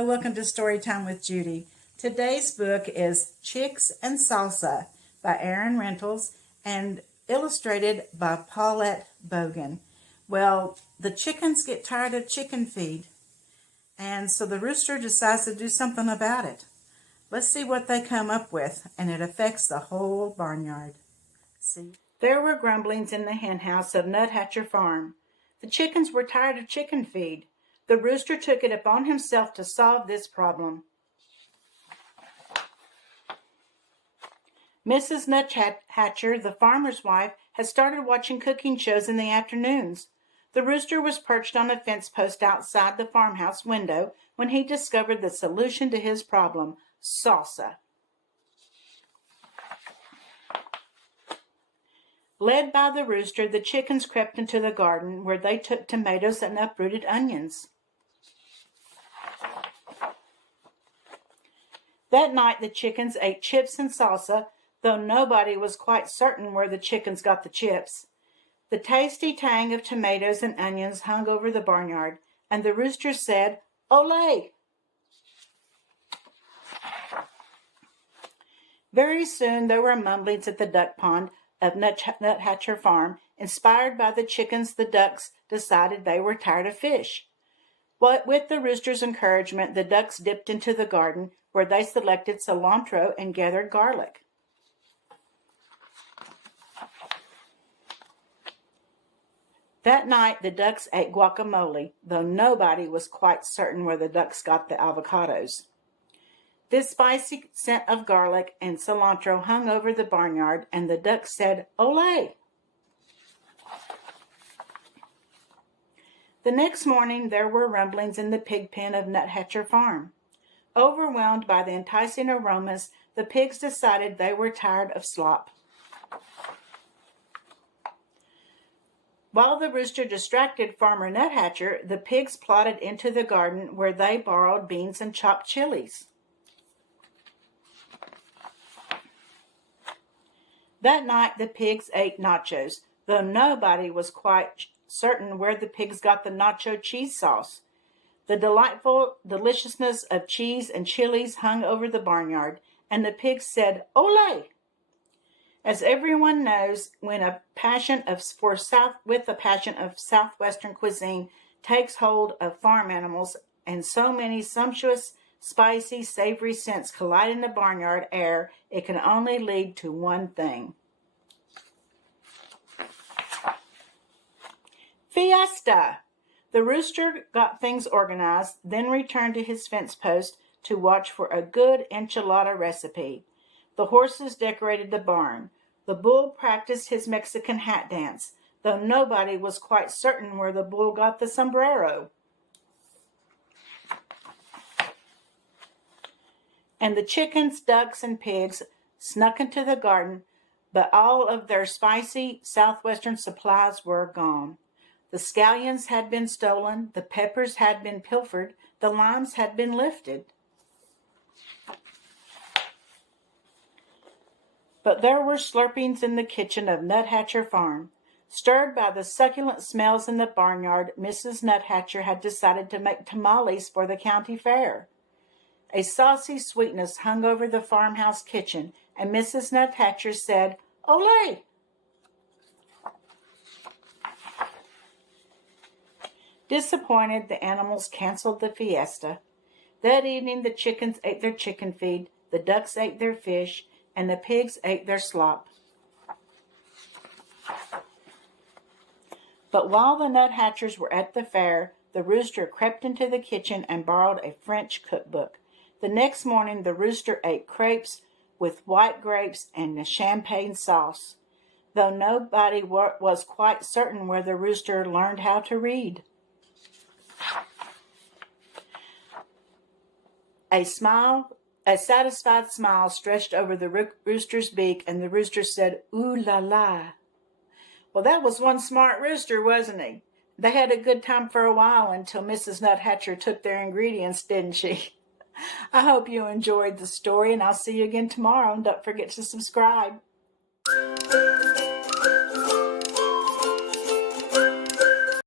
Hello, welcome to Storytime with Judy. Today's book is Chicks and Salsa by Aaron Rentals and illustrated by Paulette Bogan. Well, the chickens get tired of chicken feed, and so the rooster decides to do something about it. Let's see what they come up with, and it affects the whole barnyard. See? There were grumblings in the henhouse of Nuthatcher Farm. The chickens were tired of chicken feed. The rooster took it upon himself to solve this problem. Mrs. Nuthatcher, the farmer's wife, had started watching cooking shows in the afternoons. The rooster was perched on a fence post outside the farmhouse window when he discovered the solution to his problem: salsa. Led by the rooster, the chickens crept into the garden, where they took tomatoes and uprooted onions. That night the chickens ate chips and salsa, though nobody was quite certain where the chickens got the chips. The tasty tang of tomatoes and onions hung over the barnyard, and the rooster said, "Olé!" Very soon there were mumblings at the duck pond of Nuthatcher Farm. Inspired by the chickens, the ducks decided they were tired of fish. With the rooster's encouragement, the ducks dipped into the garden, where they selected cilantro and gathered garlic. That night the ducks ate guacamole, though nobody was quite certain where the ducks got the avocados. This spicy scent of garlic and cilantro hung over the barnyard, and the ducks said, "Olé!" The next morning there were rumblings in the pig pen of Nuthatcher Farm. Overwhelmed by the enticing aromas, the pigs decided they were tired of slop. While the rooster distracted Farmer Nuthatcher, the pigs plodded into the garden, where they borrowed beans and chopped chilies. That night the pigs ate nachos, though nobody was quite certain where the pigs got the nacho cheese sauce. The delightful deliciousness of cheese and chilies hung over the barnyard, and the pigs said, "Olé!" As everyone knows, when a passion of Southwestern cuisine takes hold of farm animals, and so many sumptuous, spicy, savory scents collide in the barnyard air, it can only lead to one thing: fiesta! The rooster got things organized, then returned to his fence post to watch for a good enchilada recipe. The horses decorated the barn. The bull practiced his Mexican hat dance, though nobody was quite certain where the bull got the sombrero. And the chickens, ducks, and pigs snuck into the garden, but all of their spicy Southwestern supplies were gone. The scallions had been stolen, the peppers had been pilfered, the limes had been lifted. But there were slurpings in the kitchen of Nuthatcher Farm. Stirred by the succulent smells in the barnyard, Mrs. Nuthatcher had decided to make tamales for the county fair. A saucy sweetness hung over the farmhouse kitchen, and Mrs. Nuthatcher said, "Olé!" Disappointed, the animals canceled the fiesta. That evening the chickens ate their chicken feed, the ducks ate their fish, and the pigs ate their slop. But while the Nuthatchers were at the fair, the rooster crept into the kitchen and borrowed a French cookbook. The next morning the rooster ate crepes with white grapes and a champagne sauce, though nobody was quite certain where the rooster learned how to read. A satisfied smile stretched over the rooster's beak, and the rooster said, "Ooh la la." Well, that was one smart rooster, wasn't he? They had a good time for a while until Mrs. Nuthatcher took their ingredients, didn't she? I hope you enjoyed the story, and I'll see you again tomorrow. And don't forget to subscribe.